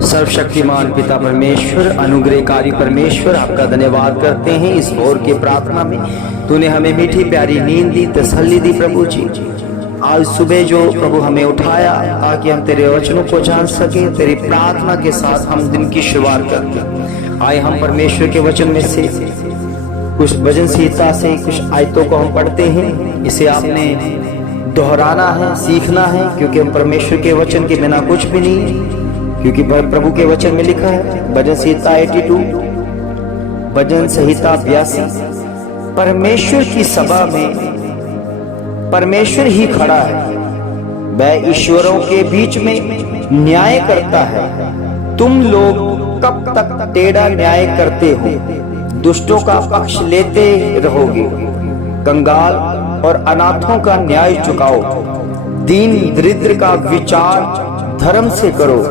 सर्वशक्तिमान पिता परमेश्वर, अनुग्रहकारी परमेश्वर, आपका धन्यवाद करते हैं इस भोर की प्रार्थना में तूने हमें मीठी प्यारी नींद दी, तसल्ली दी प्रभु जी। आज सुबह जो प्रभु हमें उठाया ताकि हम तेरे वचनों को जान सके, तेरी प्रार्थना के साथ हम दिन की शुरुआत करते आए। हम परमेश्वर के वचन में से कुछ भजन संहिता से कुछ आयतों को हम पढ़ते हैं। इसे आपने दोहराना है, सीखना है, क्योंकि हम परमेश्वर के वचन के बिना कुछ भी नहीं है। क्योंकि प्रभु के वचन में लिखा है, भजन संहिता 82, भजन संहिता 82, परमेश्वर की सभा में परमेश्वर ही खड़ा है, वह ईश्वरों के बीच में न्याय करता है। तुम लोग कब तक टेढ़ा न्याय करते हो, दुष्टों का पक्ष लेते रहोगे। कंगाल और अनाथों का न्याय चुकाओ, दीन दरिद्र का विचार धर्म से करो।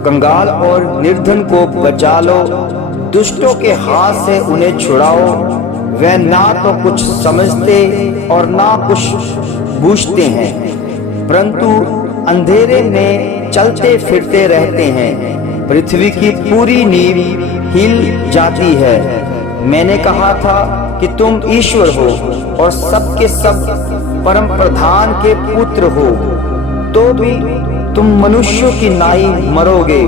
कंगाल और निर्धन को बचा लो, दुष्टों के हाथ से उन्हें छुड़ाओ। वे ना तो कुछ समझते और ना कुछ बूझते हैं, परंतु अंधेरे में चलते फिरते रहते हैं। पृथ्वी की पूरी नींव हिल जाती है। मैंने कहा था कि तुम ईश्वर हो और सबके सब परम प्रधान के पुत्र हो, तो भी तुम मनुष्यों की नाई मरोगे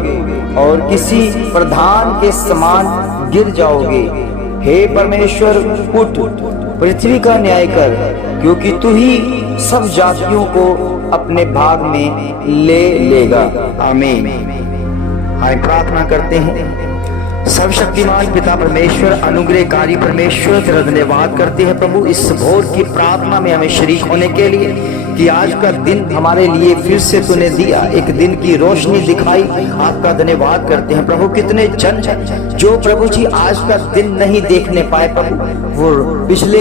और किसी प्रधान के समान गिर जाओगे। हे परमेश्वर, उठ, पृथ्वी का न्याय कर, क्योंकि तू ही सब जातियों को अपने भाग में ले लेगा। आमीन। हम प्रार्थना करते हैं। सर्वशक्तिमान पिता परमेश्वर, अनुग्रहकारी परमेश्वर, तेरा धन्यवाद करते हैं प्रभु इस भोर की प्रार्थना में हमें शरीक होने के लिए, कि आज का दिन हमारे लिए फिर से तूने दिया, एक दिन की रोशनी दिखाई। आपका धन्यवाद करते हैं प्रभु। कितने जन जो प्रभु जी आज का दिन नहीं देखने पाए प्रभु, वो पिछले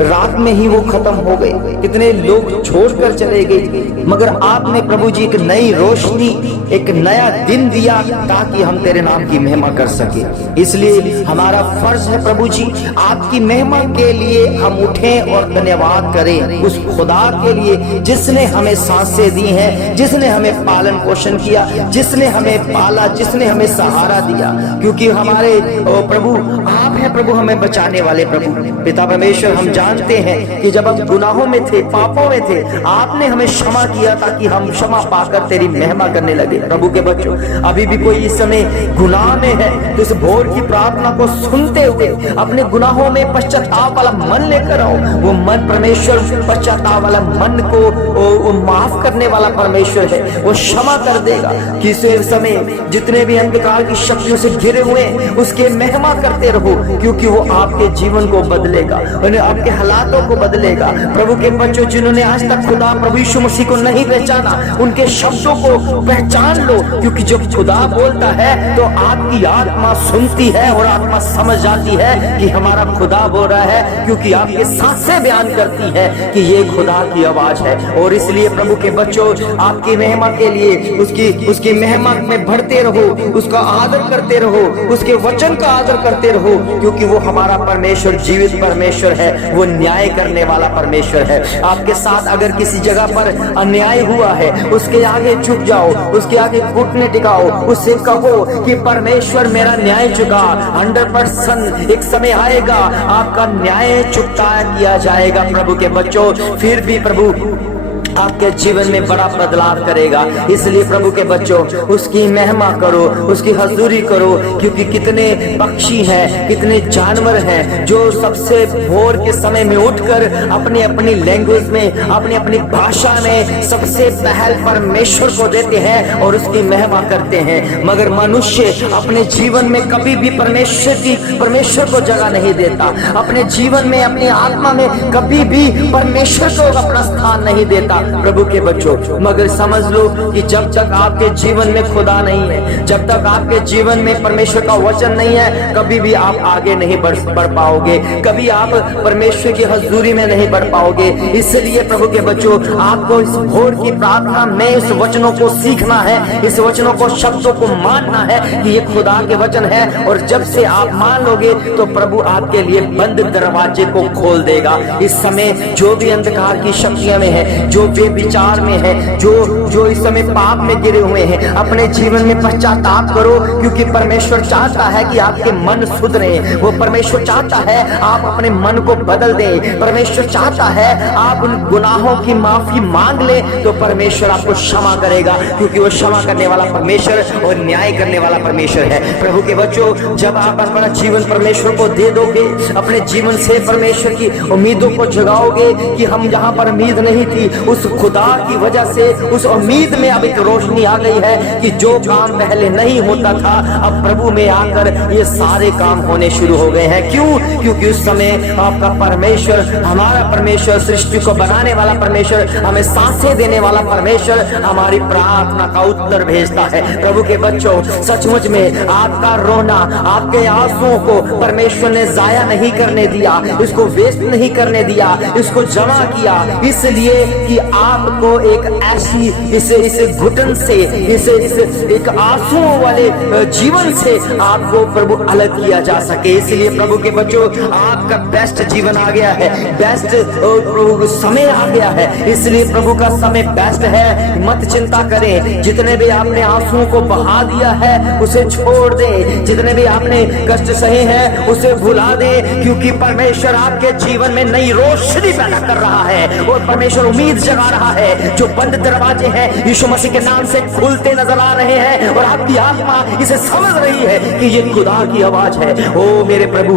रात में ही वो खत्म हो गए। कितने लोग छोड़कर चले गए, मगर आपने प्रभु जी एक नई रोशनी, एक नया दिन दिया ताकि हम तेरे नाम की महिमा कर सके। इसलिए हमारा फर्ज है प्रभु जी, आपकी महिमा के लिए हम उठें और धन्यवाद करें उस खुदा के लिए जिसने हमें सांसें दी हैं, जिसने हमें पालन पोषण किया, जिसने हमें पाला, जिसने हमें सहारा दिया। क्योंकि हमारे प्रभु आप हैं प्रभु, हमें बचाने वाले प्रभु पिता परमेश्वर। हम जानते हैं कि जब हम गुनाहों में थे, पापों में थे, आपने हमें क्षमा किया ताकि हम क्षमा पाकर तेरी महिमा करने लगे। प्रभु के बच्चों, अभी भी कोई इस समय गुनाह में है तो इस भोर की प्रार्थना को सुनते हुए अपने गुनाहों में पश्चाताप वाला मन लेकर आओ। वो मन परमेश्वर पश्चाताप वाला मन को वो माफ करने वाला परमेश्वर है, वो क्षमा कर देगा। किसी समय जितने भी अंधकार की शक्तियों से घिरे हुए उसके महिमा करते रहो, क्योंकि वो आपके जीवन को बदलेगा, उन्हें आपके हालातों को बदलेगा। प्रभु के बच्चों, जिन्होंने आज तक खुदा प्रभु यीशु मसीह को नहीं पहचाना, उनके शब्दों को पहचान लो, क्योंकि जब खुदा बोलता है तो आपकी आत्मा सुनती है और आत्मा समझ जाती है कि हमारा खुदा बोल रहा है, क्योंकि आपके सांसें बयान करती है कि ये खुदा की आवाज है। और इसलिए प्रभु के बच्चों, आपकी महिमा के लिए उसकी महिमा में बढ़ते रहो, उसका आदर करते रहो, उसके वचन का आदर करते रहो, क्योंकि वो हमारा परमेश्वर जीवित परमेश्वर है, वो न्याय करने वाला परमेश्वर है। आपके साथ अगर किसी जगह पर अन्याय हुआ है, उसके आगे झुक जाओ, उसके आगे घुटने टिकाओ, उससे कहो कि परमेश्वर मेरा न्याय चुका। 100% एक समय आएगा आपका न्याय चुकता किया जाएगा प्रभु के बच्चों। फिर भी प्रभु आपके जीवन में बड़ा बदलाव करेगा। इसलिए प्रभु के बच्चों, उसकी महिमा करो, उसकी हजूरी करो, क्योंकि कितने पक्षी हैं, कितने जानवर हैं जो सबसे भोर के समय में उठकर अपनी अपनी लैंग्वेज में, अपनी अपनी भाषा में सबसे पहल परमेश्वर को देते हैं और उसकी महिमा करते हैं। मगर मनुष्य अपने जीवन में कभी भी परमेश्वर को जगह नहीं देता, अपने जीवन में, अपनी आत्मा में कभी भी परमेश्वर को अपना स्थान नहीं देता प्रभु के बच्चों। मगर समझ लो कि जब तक आपके जीवन में खुदा नहीं है, जब तक आपके जीवन में परमेश्वर का वचन नहीं है, कभी भी आप आगे नहीं बढ़ पाओगे, कभी आप परमेश्वर की हजूरी में नहीं बढ़ पाओगे। इसलिए प्रभु के बच्चों, आपको इस भोर की प्रार्थना में इस वचनों को सीखना है, इस वचनों को, शब्दों को मानना है कि ये खुदा के वचन है। और जब से आप मान लोगे तो प्रभु आपके लिए बंद दरवाजे को खोल देगा। इस समय जो भी अंधकार की शक्तियां में है, जो बेविचार में है, जो इस समय पाप में गिरे हुए हैं, अपने जीवन में पश्चाताप करो, क्योंकि परमेश्वर चाहता है कि आपके मन सुधरे। वो परमेश्वर चाहता है आप अपने मन को बदल दें। परमेश्वर चाहता है आप उन गुनाहों की माफी मांग ले, तो परमेश्वर आपको क्षमा करेगा, क्योंकि वो क्षमा करने वाला परमेश्वर और न्याय करने वाला परमेश्वर है। प्रभु के बच्चों, जब आप अपना जीवन परमेश्वर को दे दोगे, अपने जीवन से परमेश्वर की उम्मीदों को जगाओगे कि हम जहां पर उम्मीद नहीं थी, उस खुदा की वजह से उस उम्मीद में अब एक रोशनी आ गई है कि जो काम पहले नहीं होता था, अब प्रभु में आकर ये सारे काम होने शुरू हो गए हैं। क्यों? क्योंकि उस समय आपका परमेश्वर, हमारा परमेश्वर, सृष्टि को बनाने वाला परमेश्वर, हमें सांसें देने वाला परमेश्वर हमारी प्रार्थना का उत्तर भेजता है। प्रभु के बच्चों, सचमुच में आपका रोना, आपके आंसुओं को परमेश्वर ने जाया नहीं करने दिया, इसको वेस्ट नहीं करने दिया, इसको जमा किया, इसलिए कि आपको एक ऐसी इसे घुटन से, इसे एक आंसुओं वाले जीवन से आपको प्रभु अलग किया जा सके। इसलिए प्रभु के बच्चों, आपका बेस्ट जीवन आ गया है, बेस्ट समय आ गया है, इसलिए प्रभु का समय बेस्ट है। मत चिंता करें, जितने भी आपने आंसुओं को बहा दिया है उसे छोड़ दें, जितने भी आपने कष्ट सहे हैं उसे भुला दें, क्योंकि परमेश्वर आपके जीवन में नई रोशनी पैदा कर रहा है और परमेश्वर उम्मीद जगा रहा है। जो बंद दरवाजे हैं यीशु मसीह के नाम से खुलते नजर आ रहे हैं और आपकी आत्मा इसे समझ रही है कि ये खुदा की आवाज है। ओ मेरे प्रभु,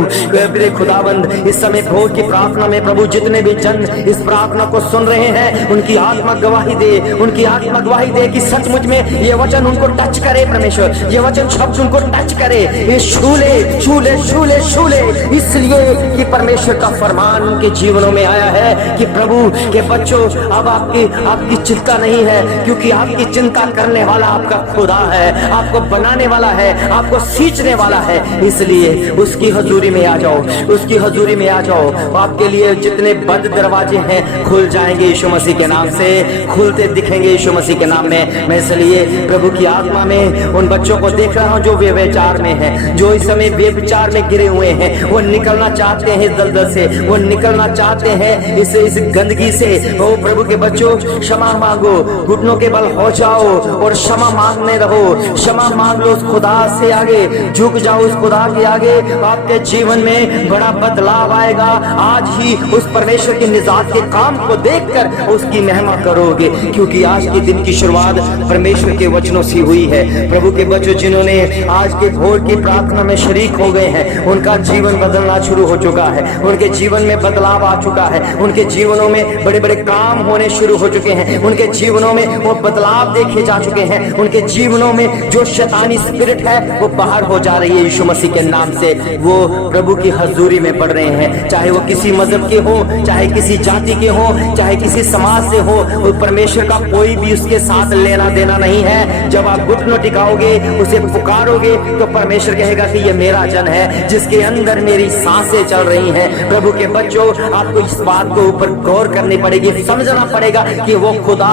मेरे खुदाबंद, इस समय भोर की प्रार्थना में प्रभु जितने भी जन इस प्रार्थना को सुन रहे हैं, उनकी आत्मा गवाही दे, उनकी आत्मा गवाही दे कि सचमुच में ये वचन उनको टच करे। परमेश्वर, ये वचन शब्द उनको टच करे, ये छूले छूले छूले छूले, इसलिए कि परमेश्वर का फरमान उनके जीवनों में आया है कि प्रभु के बच्चों, अब आपकी चिंता नहीं है, क्योंकि आपकी चिंता करने वाला आपका खुदा है, आपको बनाने वाला है, आपको सींचने वाला है। इसलिए उसकी हजूरी में आ जाओ, उसकी हजूरी में आ जाओ। आपके लिए जितने बंद दरवाजे हैं खुल जाएंगे यीशु मसीह के नाम से, खुलते दिखेंगे यीशु मसीह के नाम में। मैं इसलिए प्रभु की आत्मा में उन बच्चों को देख रहा हूं जो व्यभिचार में हैं, जो इस समय व्यभिचार में गिरे हुए हैं, वो निकलना चाहते हैं इस दलदल से, वो निकलना चाहते हैं इस गंदगी से। ओ प्रभु के बच्चों, क्षमा मांगो, घुटनों के बल हो जाओ और क्षमा मांगने रहो, क्षमा मांग लो उस खुदा से, आगे झुक जाओ उस खुदा के आगे। आपके जीवन में बड़ा बदलाव आएगा। आज ही उस परमेश्वर के निजात के काम को देखकर उसकी महिमा करोगे, क्योंकि आज के दिन की शुरुआत परमेश्वर के वचनों से हुई है। प्रभु के बच्चों, जिन्होंने आज के भोर की प्रार्थना में शरीक हो गए हैं, उनका जीवन बदलना शुरू हो चुका है, उनके जीवन में बदलाव आ चुका है, उनके जीवनों में बड़े बड़े काम होने शुरू हो चुके हैं, उनके जीवनों में वो बदलाव देखे जा चुके हैं, उनके जीवनों में जो शैतानी स्पिरिट है वो बाहर हो जा रही है यीशु मसीह के नाम से। वो प्रभु की हजूरी में पड़ रहे हैं, चाहे वो किसी मजहब के हो, चाहे किसी जाति के हो, चाहे किसी समाज से हो, वो परमेश्वर का कोई भी उसके साथ लेना देना नहीं है। जब आप घुटनों टिकाओगे, उसे पुकारोगे, तो परमेश्वर कहेगा कि ये मेरा जन है जिसके अंदर मेरी सांसें चल रही हैं। प्रभु के बच्चों, आपको इस बात को ऊपर गौर करनी पड़ेगी, समझना पड़ेगा कि वो खुदा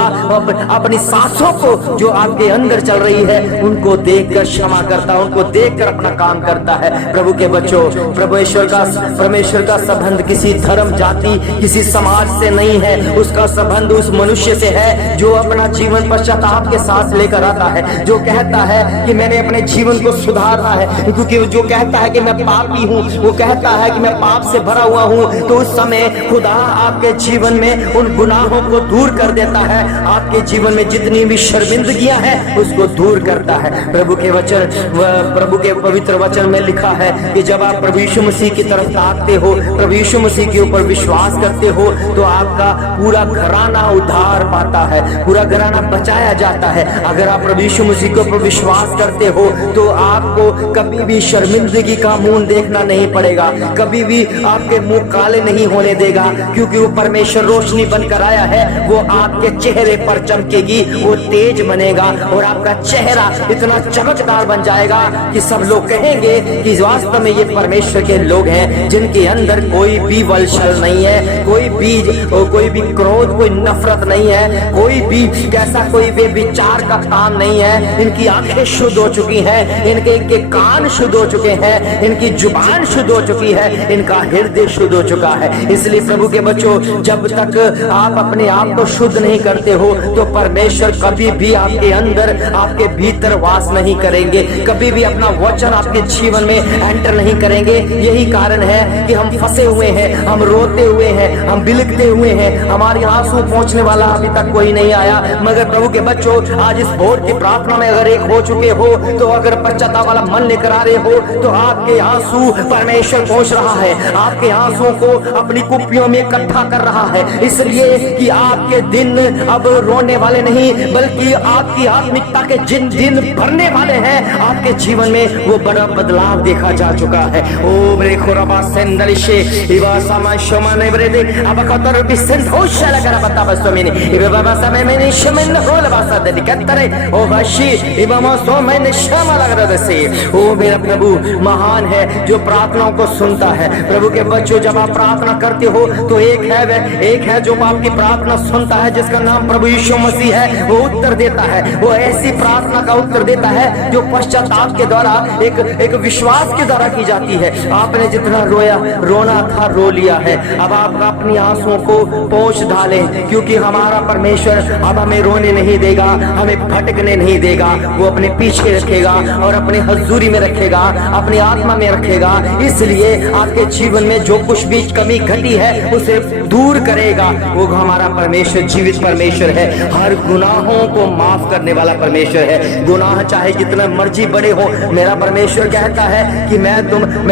अपनी सांसों को जो आपके अंदर चल रही है उनको देखकर क्षमा करता है, उनको देखकर अपना काम करता है। प्रभु के बच्चों, परमेश्वर का संबंध किसी धर्म, जाति, किसी समाज से नहीं है, उसका संबंध उस मनुष्य से है जो अपना जीवन पश्चाताप के साथ लेकर आता है, जो कहता है कि मैंने अपने जीवन को सुधारना है, क्योंकि जो कहता है कि मैं पापी हूँ, वो कहता है कि मैं पाप से भरा हुआ हूँ, तो उस समय खुदा आपके जीवन में उन गुनाहों को दूर कर देता है। आपके जीवन में जितनी भी शर्मिंदगियां हैं उसको दूर करता है। प्रभु के वचन, प्रभु के पवित्र वचन में लिखा है कि जब आप प्रभु यीशु मसीह की तरफ ताकते हो, प्रभु यीशु मसीह के ऊपर विश्वास करते हो, तो आपका पूरा घराना उद्धार पाता है, पूरा घराना बचाया जाता है। अगर आप प्रभु यीशु मसीह के ऊपर विश्वास करते हो तो आपको कभी भी शर्मिंदगी का मुंह देखना नहीं पड़ेगा, कभी भी आपके मुंह काले नहीं होने देगा, क्योंकि वो परमेश्वर रोशनी बनकर आया है। वो आपके चेहरे पर चमकेगी, वो तेज बनेगा और आपका चेहरा इतना चमकदार बन जाएगा कि सब लोग कहेंगे कि वास्तव में ये परमेश्वर के लोग हैं, जिनके अंदर कोई भी वलछल नहीं है, कोई भी क्रोध, कोई नफरत नहीं है, कोई भी कैसा कोई बेविचार का काम नहीं है। इनकी आंखें शुद्ध हो चुकी हैं, इनके कान शुद्ध हो चुके हैं, इनकी जुबान शुद्ध हो चुकी है, इनका हृदय शुद्ध हो चुका है। इसलिए प्रभु के बच्चों, जब तक आप अपने आप को शुद्ध नहीं करते हो तो परमेश्वर कभी भी आपके अंदर, आपके भीतर वास नहीं करेंगे, कभी भी अपना वचन आपके जीवन में एंटर नहीं करेंगे। यही कारण है कि हम फंसे हुए हैं, हम रोते हुए हैं, हम बिलखते हुए हैं, हमारे आंसू पहुंचने वाला अभी तक कोई नहीं आया। मगर प्रभु के बच्चों, आज इस भोर की प्रार्थना में अगर एक हो चुके हो, तो अगर पश्चाताप वाला मन लेकर आ रहे हो, तो आपके आंसू परमेश्वर पहुंच रहा है, आपके आंसुओं को अपनी कुप्पियों में इकट्ठा कर रहा है, इसलिए कि आपके दिन अब रोने वाले नहीं, बल्कि आपकी आत्मिकता के जिन दिन भरने वाले हैं आपके जीवन में, वो बड़ा बदलाव देखा जा चुका है। ओ मेरे खुराबा सेंदलिशे इवा सामा शोमाने ब्रेदे अबकतर बिसेंट होशला करा बता बसमिनी इवा बाबा समय में निशमन होल बासा दे कतरे ओ बशी इवा मसो में शमा लग रहा से। ओ मेरा प्रभु महान है जो प्रार्थनाओं को सुनता है। प्रभु के बच्चों, जब आप प्रार्थना करते हो तो एक है जो आपकी प्रार्थना सुनता है, जिसका नाम प्रभु यीशु मसीह है। वो उत्तर देता है, वो ऐसी प्रार्थना का उत्तर देता है जो पश्चाताप के द्वारा, एक विश्वास के द्वारा की जाती है। आपने जितना रोना था रो लिया है, अब आप अपनी आंसुओं को पोंछ डालें, क्योंकि हमारा परमेश्वर अब हमें रोने नहीं देगा, हमें भटकने नहीं देगा। वो अपने पीछे रखेगा और अपने हजूरी में रखेगा, अपनी आत्मा में रखेगा। इसलिए आपके जीवन में जो कुछ भी कमी घटी है उसे दूर करेगा। वो हमारा परमेश्वर जीवित परमेश्वर है, हर गुनाहों को माफ करने वाला परमेश्वर है। गुनाह चाहे जितना मर्जी बड़े हो, मेरा परमेश्वर कहता है कि मैं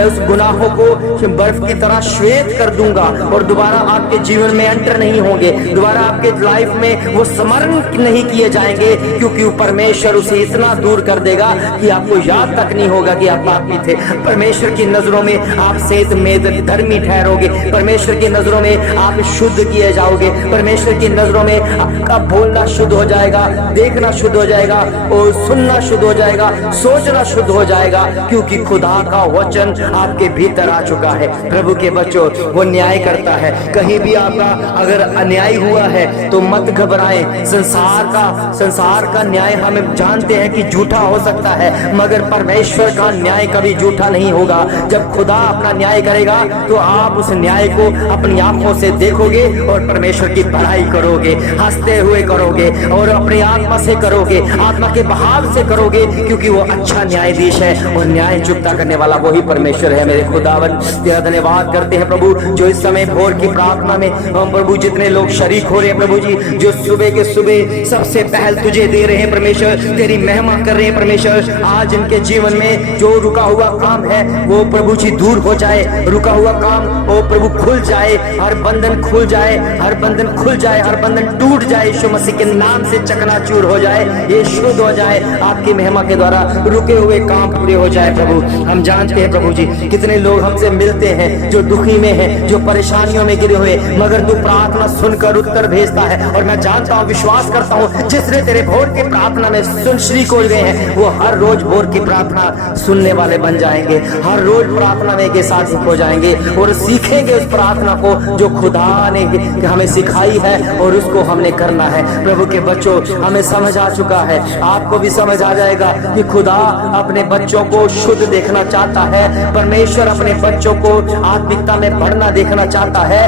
उस गुनाहों को बर्फ की तरह श्वेत कर दूंगा और दोबारा आपके जीवन में एंटर नहीं होंगे, दोबारा आपके लाइफ में वो स्मरण नहीं किए जाएंगे, क्योंकि वो परमेश्वर उसे इतना दूर कर देगा कि आपको याद तक नहीं होगा कि आप पापी थे। परमेश्वर की नजरों में आप सेत में धर्मी ठहरोगे, परमेश्वर की नजरों में आप शुद्ध किए जाओगे, परमेश्वर की नजरों में आपका बोलना शुद्ध हो जाएगा, देखना शुद्ध हो जाएगा और सुनना शुद्ध हो जाएगा, सोचना शुद्ध हो जाएगा, क्योंकि खुदा का वचन आपके भीतर आ चुका है। प्रभु के बच्चों, वो न्याय करता है। कहीं भी आपका अगर अन्याय हुआ है तो मत घबराएं। संसार का न्याय हमें जानते हैं कि झूठा हो सकता है, मगर परमेश्वर का न्याय कभी झूठा नहीं होगा। जब खुदा अपना न्याय करेगा तो आप उस न्याय को अपनी आंखों से देखोगे और परमेश्वर की बड़ाई करोगे, हंसते हुए करोगे और अपनी आत्मा से करोगे, आत्मा के बहाव से करोगे, क्योंकि वो अच्छा न्यायाधीश है और न्याय चुकता करने वाला वही परमेश्वर है। मेरे खुदावन, तेरा धन्यवाद करते हैं प्रभु, जो इस समय भोर की प्रार्थना में हम प्रभु जितने लोग शरीक हो रहे हैं प्रभु जी, जो सुबह के सुबह सबसे पहल तुझे दे रहे हैं परमेश्वर, तेरी महिमा कर रहे हैं परमेश्वर। आज इनके जीवन में जो रुका हुआ काम है वो प्रभु जी दूर हो जाए, रुका हुआ काम वो प्रभु खुल जाए, हर बंधन खुल जाए, हर बंधन खुल जाए, हर बंधन टूट जाए, यीशु मसीह के नाम से चकनाचूर हो जाए, ये शुद्ध हो जाए, आपकी महिमा के द्वारा रुके हुए काम पूरे हो जाए। प्रभु हम जानते हैं प्रभु जी, कितने लोग हमसे मिलते हैं जो दुखी में हैं, जो परेशानियों में गिरे हुए, मगर तू प्रार्थना सुनकर उत्तर भेजता है। और मैं जानता हूँ, विश्वास करता हूँ, जिसने तेरे भोर की प्रार्थना में सुन श्री को गए हैं, वो हर रोज भोर की प्रार्थना सुनने वाले बन जाएंगे, हर रोज प्रार्थना में के साथ हो जाएंगे और सीखेंगे उस प्रार्थना को जो खुदा ने हमें सिखाई है और उसको हमने करना है। प्रभु के बच्चों, हमें समझ आ चुका है, आपको भी समझ आ जाएगा कि खुदा अपने बच्चों को शुद्ध देखना चाहता है, परमेश्वर अपने बच्चों को आत्मिकता में बढ़ना देखना चाहता है,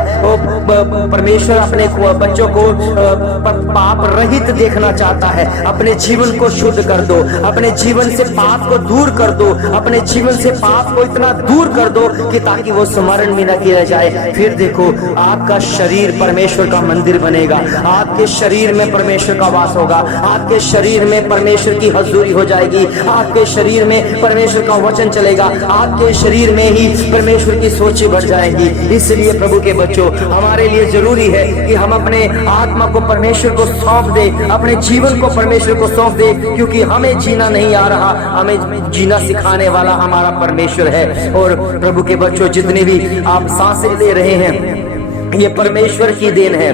परमेश्वर अपने बच्चों को पाप रहित देखना चाहता है। अपने जीवन को शुद्ध कर दो, अपने जीवन से पाप को दूर कर दो, अपने जीवन से पाप को इतना दूर कर दो कि ताकि वो स्मरण भी न किया जाए। फिर देखो, आपका शरीर परमेश्वर का मंदिर बनेगा, आपके शरीर में परमेश्वर का वास होगा, आपके शरीर में परमेश्वर की हजूरी हो जाएगी, आपके शरीर में परमेश्वर का वचन चलेगा, आपके शरीर में ही परमेश्वर की सोचें बढ़ जाएंगी। इसलिए प्रभु के बच्चों, हमारे लिए जरूरी है कि हम अपने आत्मा को परमेश्वर को सौंप दे, अपने जीवन को परमेश्वर को सौंप दे, क्योंकि हमें जीना नहीं आ रहा, हमें जीना सिखाने वाला हमारा परमेश्वर है। और प्रभु के बच्चों, जितने भी आप सांसें ले रहे हैं, ये परमेश्वर की देन है,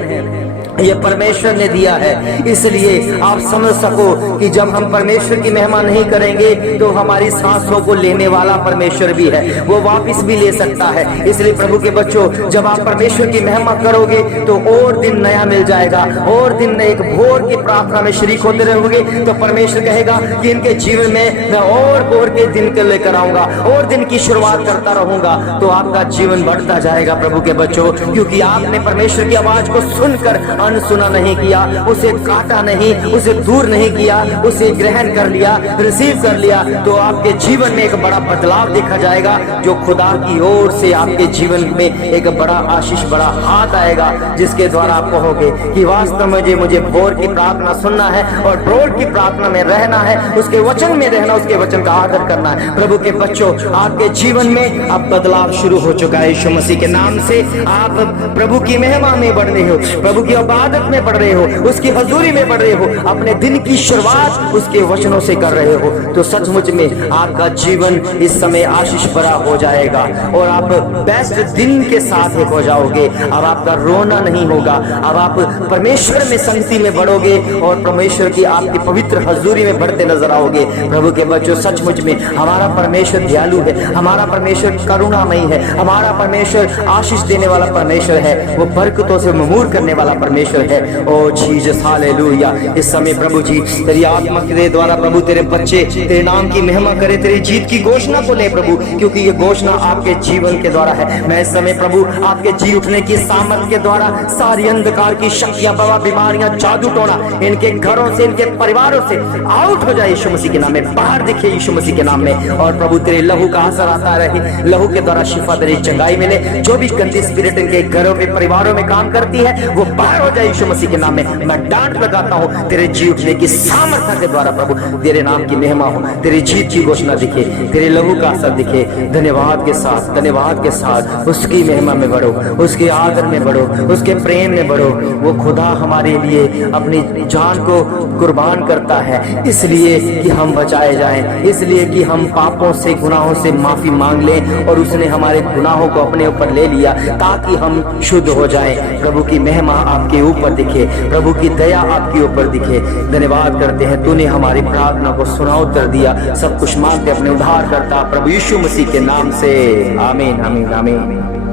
ये परमेश्वर ने दिया है। इसलिए आप समझ सको कि जब हम परमेश्वर की महिमा नहीं करेंगे तो हमारी सांसों को लेने वाला परमेश्वर भी है, वो वापस भी ले सकता है। इसलिए प्रभु के बच्चों, जब आप परमेश्वर की महिमा करोगे तो और दिन नया मिल जाएगा, और दिन एक भोर की प्रार्थना में शरीक होते रहोगे तो परमेश्वर कहेगा कि इनके जीवन में मैं और भोर के दिन के लेकर आऊंगा, और दिन की शुरुआत करता रहूंगा, तो आपका जीवन बढ़ता जाएगा प्रभु के बच्चों, क्योंकि आपने परमेश्वर की आवाज को सुनकर अनसुना नहीं किया, उसे काटा नहीं, उसे दूर नहीं किया, उसे ग्रहण कर लिया, रिसीव कर लिया, तो आपके जीवन में एक बड़ा बदलाव देखा जाएगा, जो खुदा की ओर से आपके जीवन में एक बड़ा आशीष, बड़ा हाथ आएगा, जिसके द्वारा आप कहोगे कि वास्तव में मुझे भोर की प्रार्थना सुनना है और भोर की प्रार्थना में रहना है, उसके वचन में रहना, उसके वचन का आदर करना है। प्रभु के बच्चों, आपके जीवन में अब बदलाव शुरू हो चुका है। यीशु मसीह के नाम से आप प्रभु की महिमा में बढ़ रहे हो, प्रभु की इबादत में बढ़ रहे हो, उसकी हजूरी में बढ़ रहे हो, अपने दिन की शुरुआत उसके वचनों से कर रहे हो, तो सचमुच में आपका जीवन इस समय आशीष भरा हो जाएगा और आप बेस्ट दिन के साथ एक हो जाओगे। अब आपका रोना नहीं होगा, अब आप परमेश्वर में संगति में बढ़ोगे और परमेश्वर की आपकी पवित्र हजूरी में बढ़ते नजर आओगे। प्रभु के बच्चों, सचमुच में हमारा परमेश्वर दयालु है, हमारा परमेश्वर करुणामयी है, हमारा परमेश्वर आशीष देने वाला परमेश्वर है, वो बरकतों से ममूर करने वाला परमेश्वर है। ओ जीसस, हालेलुया। इस समय प्रभु जी तेरी आत्मा के द्वारा प्रभु तेरे बच्चे तेरे नाम की महिमा करे, तेरी जीत की घोषणा को ले प्रभु, क्योंकि ये घोषणा आपके जीवन के द्वारा है। मैं इस समय प्रभु आपके जी उठने की सामर्थ के द्वारा सारी अंधकार की शक्तियां, बाबा बीमारियां, जादू टोना इनके घरों से, इनके परिवारों से आउट हो जाए यीशु मसीह के नाम में, बाहर दिखे यीशु मसीह के नाम में। और प्रभु तेरे लहू का असर आता रहे, लहू के द्वारा शिफा, तेरी चंगाई मिले। जो भी गंदी स्पिरिट इनके घरों में, परिवारों में काम करती है, वो बाहर हो जाए यीशु मसीह के नाम में। मैं डांट लगाता हूँ तेरे जी उठने की सामर्थ्य के द्वारा प्रभु तेरे नाम की महिमा हो, तेरी जीत की घोषणा दिखे, तेरे लहू का असर दिखे। धन्यवाद के साथ, धन्यवाद के साथ उसकी महिमा में बढ़ो, उसके आदर में बढ़ो, उसके प्रेम में बढ़ो। वो खुदा हमारे लिए अपनी जान को कुर्बान करता है, इसलिए कि हम बचाए जाएं, इसलिए कि हम पापों से, गुनाहों से माफी मांग लें, और उसने हमारे गुनाहों को अपने ऊपर ले लिया ताकि हम शुद्ध हो जाएं। प्रभु की महिमा आपके ऊपर दिखे, प्रभु की दया आपके ऊपर दिखे। धन्यवाद करते हैं, तूने हमारी प्रार्थना को सुना, उत्तर दिया। सब कुछ मांगते अपने उद्धार करता प्रभु यीशु मसीह के नाम से, आमीन, आमीन, आमीन।